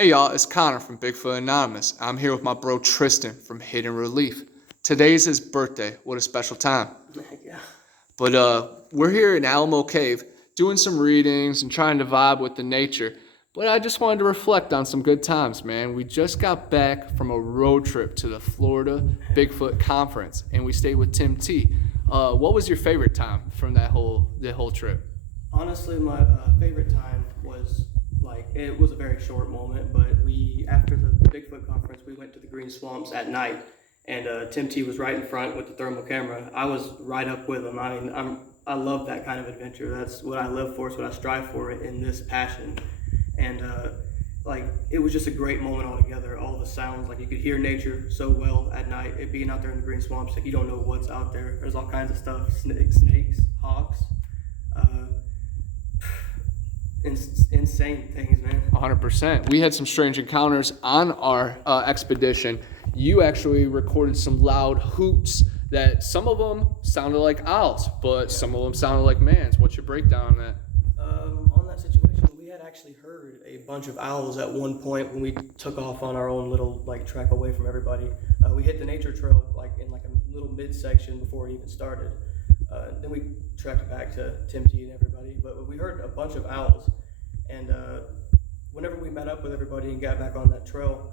Hey y'all, it's Connor from Bigfoot Anonymous. I'm here with my bro Tristan from Hidden Relief. Today's his birthday. What a special time. Yeah. But we're here in Alamo Cave doing some readings and trying to vibe with the nature. But I just wanted to reflect on some good times, man. We just got back from a road trip to the Florida Bigfoot conference, and we stayed with Tim T. What was your favorite time from the whole trip? Honestly, my favorite time was it was a very short moment, but after the Bigfoot conference, we went to the Green Swamps at night, and Tim T was right in front with the thermal camera. I was right up with him. I mean, I love that kind of adventure. That's what I live for. It's what I strive for in this passion, and it was just a great moment altogether. All the sounds, you could hear nature so well at night. It being out there in the Green Swamps, you don't know what's out there. There's all kinds of stuff: snakes, hawks. Insane things, man. 100%. We had some strange encounters on our expedition. You actually recorded some loud hoots that some of them sounded like owls, but some of them sounded like mans. What's your breakdown on that? On that situation, we had actually heard a bunch of owls at one point when we took off on our own little trek away from everybody. We hit the nature trail in a little midsection before it even started. Then we trekked back to Tim T and everybody, but we heard a bunch of owls. And whenever we met up with everybody and got back on that trail,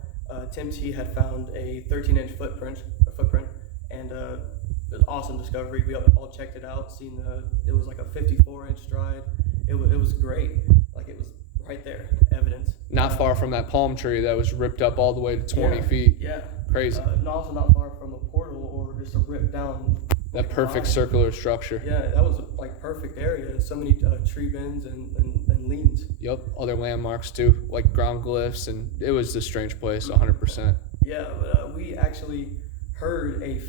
Tim T had found a 13-inch footprint, and it was an awesome discovery. We all checked it out. It was like a 54-inch stride. It was great. It was right there, evidence. Not far from that palm tree that was ripped up all the way to 20 feet. Yeah. Crazy. And also not far from a portal or just a rip down. That perfect circular structure. Yeah, that was perfect area. So many tree bends and leans. Yep, other landmarks too, like ground glyphs, and it was a strange place, 100%. Yeah, but we actually heard it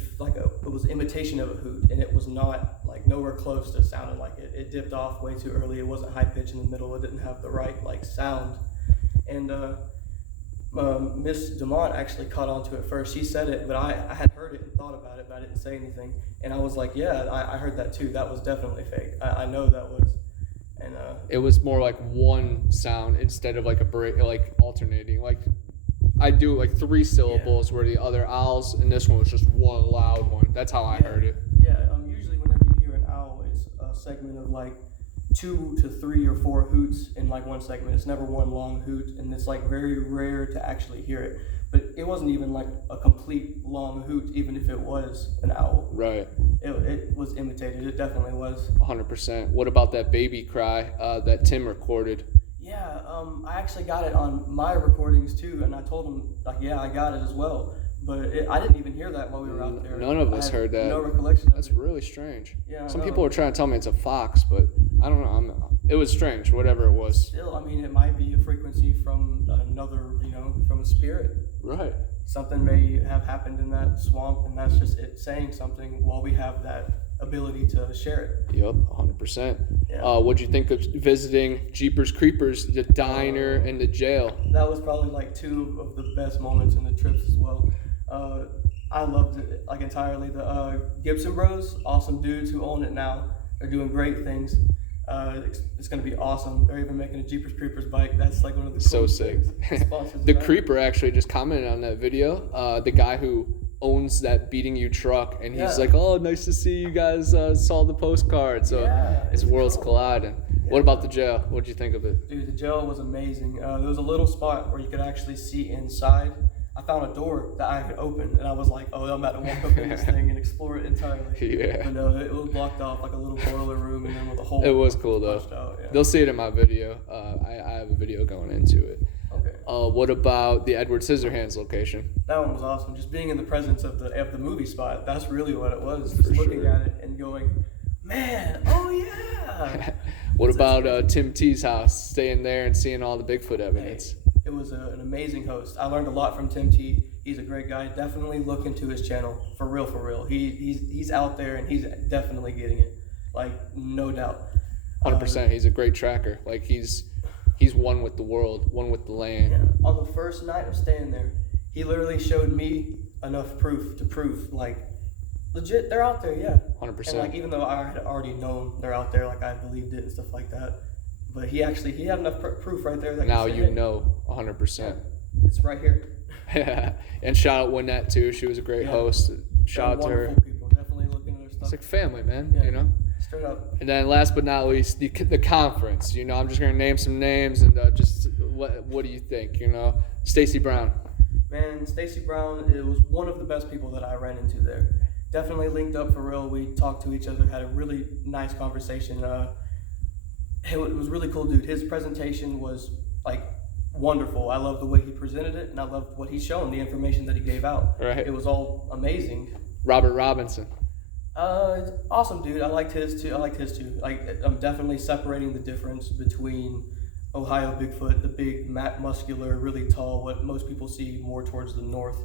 was imitation of a hoot, and it was not nowhere close to sounding like it. It dipped off way too early. It wasn't high pitch in the middle. It didn't have the right sound, and Miss Demont actually caught on to it first. She said it, but I had heard it and thought about it, but I didn't say anything. And I was like, yeah, I heard that too. That was definitely fake. I know that was. And it was more like one sound instead of a break, alternating. I do 3 syllables where the other owls, and this one was just one loud one. That's how I heard it. Yeah, usually whenever you hear an owl, it's a segment of 2 to 3 or 4 hoots in one segment. It's never one long hoot, and it's very rare to actually hear it. But it wasn't even a complete long hoot, even if it was an owl. Right. It was imitated. It definitely was. 100%. What about that baby cry that Tim recorded? Yeah, I actually got it on my recordings too, and I told him yeah, I got it as well. But I didn't even hear that while we were out there. None of us heard that. No recollection. That's really strange. Yeah. Some people are trying to tell me it's a fox, but I don't know. It was strange, whatever it was. Still, it might be a frequency from another, from a spirit. Right. Something may have happened in that swamp, and that's just it saying something while we have that ability to share it. Yep, 100%. Yeah. What'd you think of visiting Jeepers Creepers, the diner and the jail? That was probably 2 of the best moments in the trips as well. I loved it entirely. The Gibson Bros, awesome dudes who own it now. They're doing great things. It's going to be awesome. They're even making a Jeepers Creepers bike. That's one of the so coolest sick. things. The Creeper actually just commented on that video. The guy who owns that Beating You truck, and he's like, "Oh, nice to see you guys saw the postcard." So his worlds colliding. Yeah. What about the jail? What'd you think of it? Dude, the jail was amazing. There was a little spot where you could actually see inside. I found a door that I could open, and I was like, "Oh, I'm about to walk up in this thing and explore it entirely." Yeah. But no, it was blocked off like a little boiler room, and then with a hole. It was cool though. Out, yeah. They'll see it in my video. I have a video going into it. Okay. What about the Edward Scissorhands location? That one was awesome. Just being in the presence of the movie spot. That's really what it was. Just looking at it and going, "Man, oh yeah." What about Tim T's house? Staying there and seeing all the Bigfoot evidence. Hey, it was an amazing host. I learned a lot from Tim T. He's a great guy. Definitely look into his channel. For real. He's out there and he's definitely getting it. No doubt. 100%. He's a great tracker. He's one with the world, one with the land. Yeah. On the first night of staying there, he literally showed me enough proof to prove legit they're out there. Yeah. 100%. And even though I had already known they're out there, I believed it and stuff like that. But he had enough proof right there that Now he said, you hey, know 100%. it's right here. And shout out Wynette too. She was a great host. Shout out to her. Wonderful people. Definitely looking at their stuff. It's like family, man. Yeah. You know. Straight up. And then last but not least, the conference. You know, I'm just gonna name some names and just what do you think? You know, Stacy Brown. Man, Stacy Brown, it was one of the best people that I ran into there. Definitely linked up for real. We talked to each other, had a really nice conversation. It was really cool, dude. His presentation was like wonderful. I loved the way he presented it, and I loved what he's shown, the information that he gave out. Right. It was all amazing. Robert Robinson. It's awesome, dude. I liked his too. Like, I'm definitely separating the difference between Ohio Bigfoot, the big, muscular, really tall, what most people see more towards the north,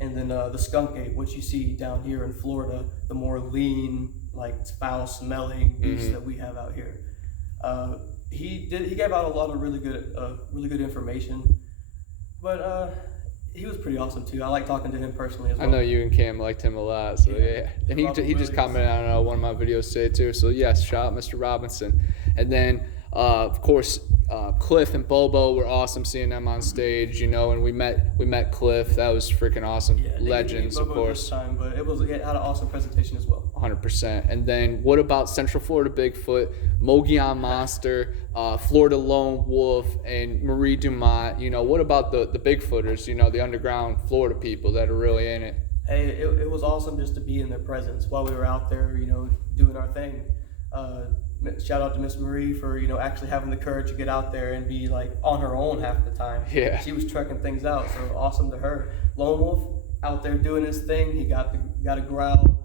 and then the skunk ape, which you see down here in Florida, the more lean, like foul-smelling beast that we have out here. He gave out a lot of really good information, but he was pretty awesome too. I like talking to him personally as well. I know you and Cam liked him a lot, so yeah. And he just commented on one of my videos today too. So yes, shout out Mr. Robinson. And then of course Cliff and Bobo were awesome seeing them on stage, you know, and we met Cliff. That was freaking awesome. Yeah, Legends, of course. This time, but it had an awesome presentation as well. 100%. And then what about Central Florida Bigfoot, Mogollon Monster, Florida Lone Wolf, and Marie Dumont? You know, what about the Bigfooters, you know, the underground Florida people that are really in it? Hey, it was awesome just to be in their presence while we were out there, you know, doing our thing. Shout out to Miss Marie for, you know, actually having the courage to get out there and be like on her own half the time. Yeah. She was trekking things out, so awesome to her. Lone Wolf out there doing his thing. He got a growl.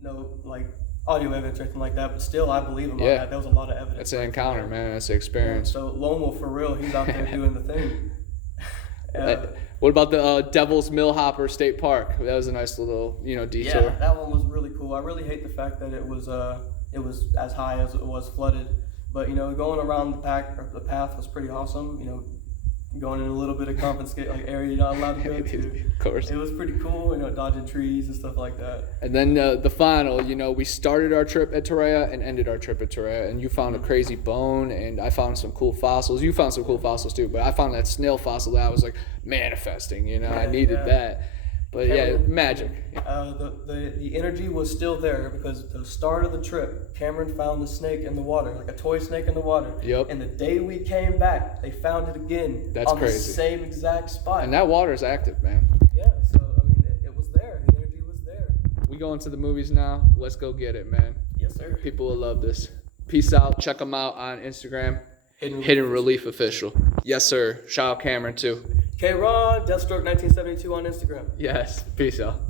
No like audio evidence or anything like that, but still I believe him on that. There was a lot of evidence. That's an encounter, man. That's an experience. So Lone Wolf for real, he's out there doing the thing. What about the Devil's Millhopper State Park? That was a nice little, you know, detour. Yeah, that one was really cool. I really hate the fact that it was as high as it was flooded, but you know, going around the path was pretty awesome. You know, going in a little bit of area you're not allowed to go to. Of course. It was pretty cool, you know, dodging trees and stuff like that. And then the final, you know, we started our trip at Torreya and ended our trip at Torreya, and you found a crazy bone, and I found some cool fossils. You found some cool fossils too, but I found that snail fossil that I was like manifesting, you know, I needed that. But Cameron, magic. The energy was still there because at the start of the trip, Cameron found the snake in the water, like a toy snake in the water. Yep. And the day we came back, they found it again. That's on crazy. The same exact spot. And that water is active, man. Yeah, so I mean, it was there. The energy was there. We going to the movies now. Let's go get it, man. Yes, sir. People will love this. Peace out. Check them out on Instagram. Hidden Relief Official. Yes, sir. Shout out Cameron too. K-Ron, Deathstroke 1972 on Instagram. Yes. Peace out.